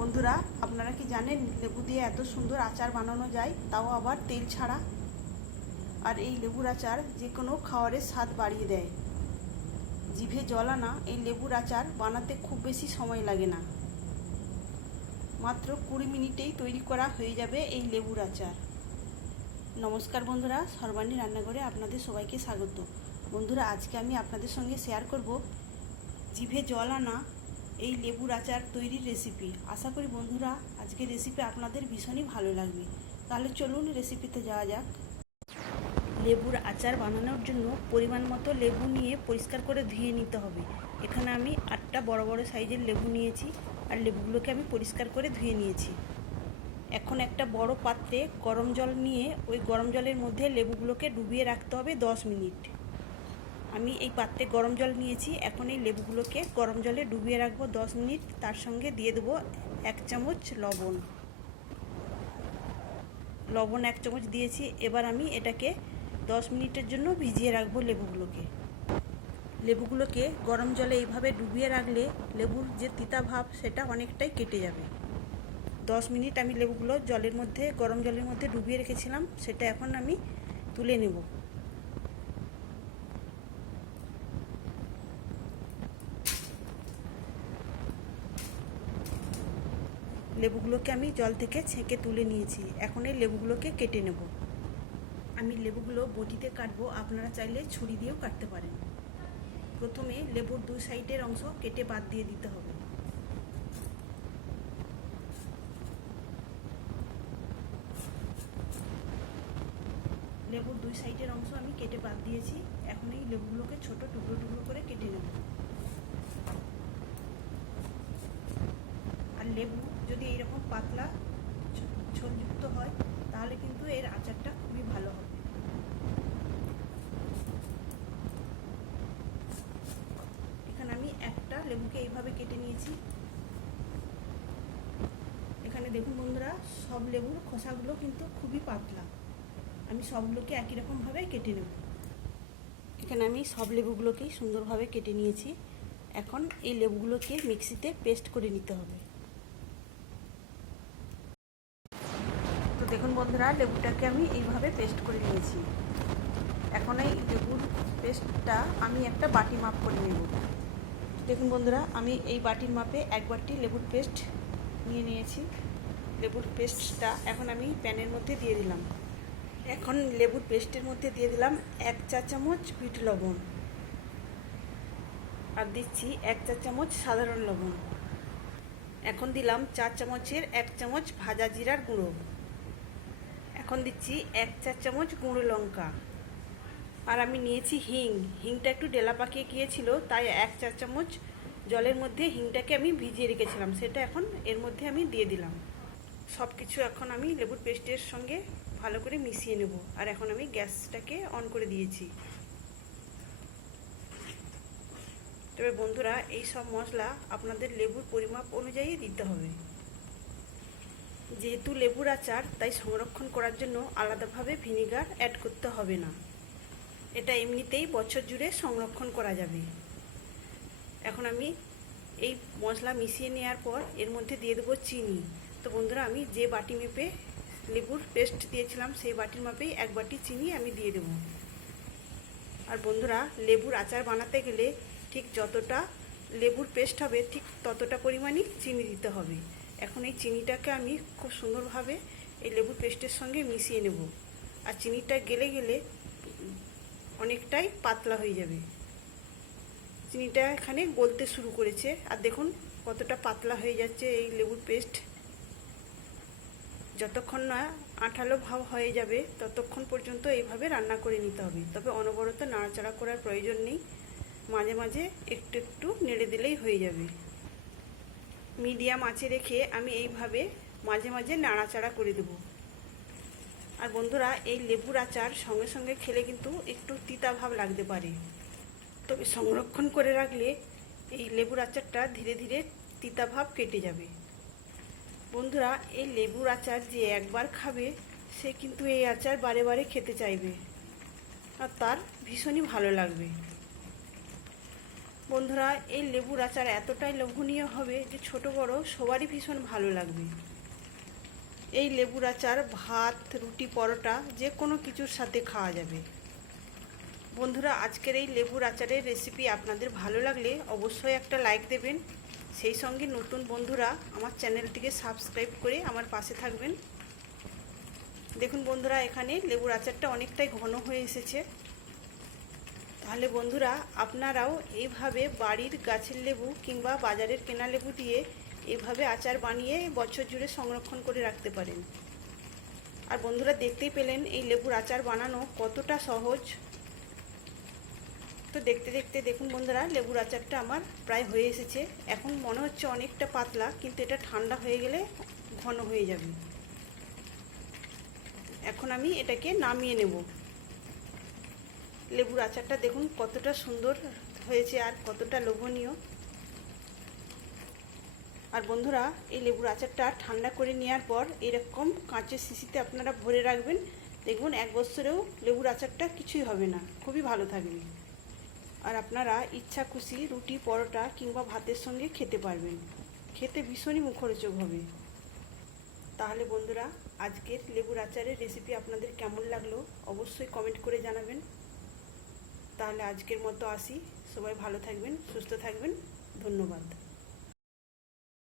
বন্ধুরা, আপনারা কি জানেন লেবু দিয়ে এত সুন্দর আচার বানানো যায়, তাও আবার তেল ছাড়া। আর এই লেবুর আচার যে কোনো খাবারের স্বাদ বাড়িয়ে দেয়। জিভে জল আনা এই লেবুর আচার বানাতে খুব বেশি সময় লাগে না, মাত্র 20 মিনিটেই তৈরি করা হয়ে যাবে এই লেবুর আচার। নমস্কার বন্ধুরা, সর্বাণী রান্নাঘরে আপনাদের সবাইকে স্বাগত। বন্ধুরা, আজকে আমি আপনাদের সঙ্গে শেয়ার করব জিভে জল আনা এই লেবুর আচার তৈরির রেসিপি। আশা করি বন্ধুরা আজকের রেসিপি আপনাদের ভীষণই ভালো লাগবে। তাহলে চলুন রেসিপিতে যাওয়া যাক। লেবুর আচার বানানোর জন্য পরিমাণ মতো লেবু নিয়ে পরিষ্কার করে ধুয়ে নিতে হবে। এখানে আমি 8টা বড় বড় সাইজের লেবু নিয়েছি, আর লেবুগুলোকে আমি পরিষ্কার করে ধুয়ে নিয়েছি। এখন একটা বড় পাত্রে গরম জল নিয়ে ওই গরম জলের মধ্যে লেবুগুলোকে ডুবিয়ে রাখতে হবে 10 মিনিট। আমি এই পাত্রে গরম জল নিয়েছি, এখন এই লেবুগুলোকে গরম জলে ডুবিয়ে রাখবো 10 মিনিট। তার সঙ্গে দিয়ে দেবো 1 চামচ লবণ। 1 চামচ দিয়েছি। এবার আমি এটাকে 10 মিনিটের জন্য ভিজিয়ে রাখবো লেবুগুলোকে গরম জলে এইভাবে ডুবিয়ে রাখলে লেবুর যে তিতা ভাব সেটা অনেকটাই কেটে যাবে। 10 মিনিট আমি লেবুগুলো গরম জলের মধ্যে ডুবিয়ে রেখেছিলাম, সেটা এখন আমি তুলে নেব। লেবুগুলোকে আমি জল থেকে ছেঁকে তুলে নিয়েছি। এখন এই লেবুগুলোকে কেটে নেব। আমি লেবুগুলো বটিতে কাটবো, আপনারা চাইলে ছুরি দিয়েও কাটতে পারেন। প্রথমে লেবুর 2 সাইডের অংশ কেটে বাদ দিয়ে দিতে হবে। লেবুর 2 সাইডের অংশ আমি কেটে বাদ দিয়েছি। এখন এই লেবুগুলোকে ছোট টুকরো টুকরো করে কেটে নেব। আর লেবু যদি এইরকম পাতলা ঝোলযুক্ত হয় তাহলে কিন্তু এর আচারটা খুবই ভালো হবে। এখানে আমি একটা লেবুকে এইভাবে কেটে নিয়েছি। এখানে দেখুন বন্ধুরা, সব লেবুর খোসাগুলো কিন্তু খুবই পাতলা। আমি সবগুলোকে একই রকমভাবে কেটে নেব। এখানে আমি সব লেবুগুলোকেই সুন্দরভাবে কেটে নিয়েছি। এখন এই লেবুগুলোকে মিক্সিতে পেস্ট করে নিতে হবে। তো দেখুন বন্ধুরা, লেবুটাকে আমি এইভাবে পেস্ট করে নিয়েছি। এখন এই লেবুর পেস্টটা আমি একটা বাটি মাপ করে নেব। দেখুন বন্ধুরা, আমি এই বাটির মাপে 1 বাটি লেবুর পেস্ট নিয়ে নিয়েছি। লেবুর পেস্টটা এখন আমি প্যানের মধ্যে দিয়ে দিলাম। এখন লেবুর পেস্টের মধ্যে দিয়ে দিলাম 1 চা চামচ বিট লবণ, আর দিচ্ছি 1 চা চামচ সাধারণ লবণ। এখন দিলাম 4 চামচের 1 চামচ ভাজা জিরার গুঁড়ো। এখন দিচ্ছি 1 চা চামচ গুঁড়ো লঙ্কা। আর আমি নিয়েছি হিংটা একটু ডেলা পাকিয়ে গিয়েছিল, তাই 1 চা চামচ জলের মধ্যে হিংটাকে আমি ভিজিয়ে রেখেছিলাম, সেটা এখন এর মধ্যে আমি দিয়ে দিলাম। সব কিছু এখন আমি লেবুর পেস্টের সঙ্গে ভালো করে মিশিয়ে নেব। আর এখন আমি গ্যাসটাকে অন করে দিয়েছি। তবে বন্ধুরা, এই সব মশলা আপনাদের লেবুর পরিমাপ অনুযায়ী দিতে হবে। যেহেতু লেবুর আচার, তাই সংরক্ষণ করার জন্য আলাদাভাবে ভিনিগার অ্যাড করতে হবে না। এটা এমনিতেই বছর জুড়ে সংরক্ষণ করা যাবে। এখন আমি এই মশলা মিশিয়ে নেওয়ার পর এর মধ্যে দিয়ে দেবো চিনি। তো বন্ধুরা, আমি যে বাটি মেপে লেবুর পেস্ট দিয়েছিলাম সেই বাটির মাপেই 1 বাটি চিনি আমি দিয়ে দেব। আর বন্ধুরা, লেবুর আচার বানাতে গেলে ঠিক যতটা লেবুর পেস্ট হবে ঠিক ততটা পরিমাণই চিনি দিতে হবে। এখন এই চিনিটাকে আমি খুব সুন্দরভাবে এই লেবুর পেস্টের সঙ্গে মিশিয়ে নেব। আর চিনিটা গলে গেলে অনেকটাই পাতলা হয়ে যাবে। চিনিটা এখানে গলতে শুরু করেছে, আর দেখুন কতটা পাতলা হয়ে যাচ্ছে এই লেবুর পেস্ট। যতক্ষণ না আঠালো ভাব হয়ে যাবে ততক্ষণ পর্যন্ত এইভাবে রান্না করে নিতে হবে। তবে অনবরত নাড়াচাড়া করার প্রয়োজন নেই, মাঝে মাঝে একটু একটু নেড়ে দিলেই হয়ে যাবে। মিডিয়াম আঁচে রেখে আমি এইভাবে মাঝে মাঝে নাড়াচাড়া করে দেব। আর বন্ধুরা, এই লেবুর আচার সঙ্গে সঙ্গে খেলে কিন্তু একটু তিতা ভাব লাগতে পারে, তবে সংরক্ষণ করে রাখলে এই লেবুর আচারটা ধীরে ধীরে তিতা ভাব কেটে যাবে। বন্ধুরা, এই লেবুর আচার যে একবার খাবে সে কিন্তু এই আচার বারে বারে খেতে চাইবে, আর তার ভীষণই ভালো লাগবে। বন্ধুরা, এই লেবুর আচার এতটাই লোভনীয় হবে যে ছোট বড় সবারই ভীষণ ভালো লাগবে। এই লেবুর আচার ভাত, রুটি, পরোটা যে কোনো কিছুর সাথে খাওয়া যাবে। বন্ধুরা, আজকের এই লেবুর আচারের রেসিপি আপনাদের ভালো লাগলে অবশ্যই একটা লাইক দেবেন। সেই সঙ্গে নতুন বন্ধুরা আমার চ্যানেলটিকে সাবস্ক্রাইব করে আমার পাশে থাকবেন। দেখুন বন্ধুরা, এখানে লেবুর আচারটা অনেকটাই ঘন হয়ে এসেছে। তাহলে বন্ধুরা, আপনারাও এইভাবে বাড়ির গাছের লেবু কিংবা বাজারের কেনা লেবু দিয়ে এইভাবে আচার বানিয়ে বছর জুড়ে সংরক্ষণ করে রাখতে পারেন। আর বন্ধুরা, দেখতেই পেলেন এই লেবুর আচার বানানো কতটা সহজ। তো দেখতে দেখতে দেখুন বন্ধুরা, লেবুর আচারটা আমার প্রায় হয়ে এসেছে। এখন মনে হচ্ছে অনেকটা পাতলা, কিন্তু এটা ঠান্ডা হয়ে গেলে ঘন হয়ে যাবে। এখন আমি এটাকে নামিয়ে নেব। লেবুর আচারটা দেখুন কতটা সুন্দর হয়েছে আর কতটা লোভনীয়। আর বন্ধুরা, এই লেবুর আচারটা ঠান্ডা করে নেওয়ার পর এরকম কাঁচের শিশিতে আপনারা ভরে রাখবেন। দেখুন 1 বছরেও লেবুর আচারটা কিছুই হবে না, খুবই ভালো থাকবে। আর আপনারা ইচ্ছা খুশি রুটি, পরোটা কিংবা ভাতের সঙ্গে খেতে পারবেন। খেতে ভীষণই মুখরোচক হবে। তাহলে বন্ধুরা, আজকের লেবুর আচারের রেসিপি আপনাদের কেমন লাগলো অবশ্যই কমেন্ট করে জানাবেন। তাহলে আজকের মতো আসি। সবাই ভালো থাকবেন, সুস্থ থাকবেন। ধন্যবাদ।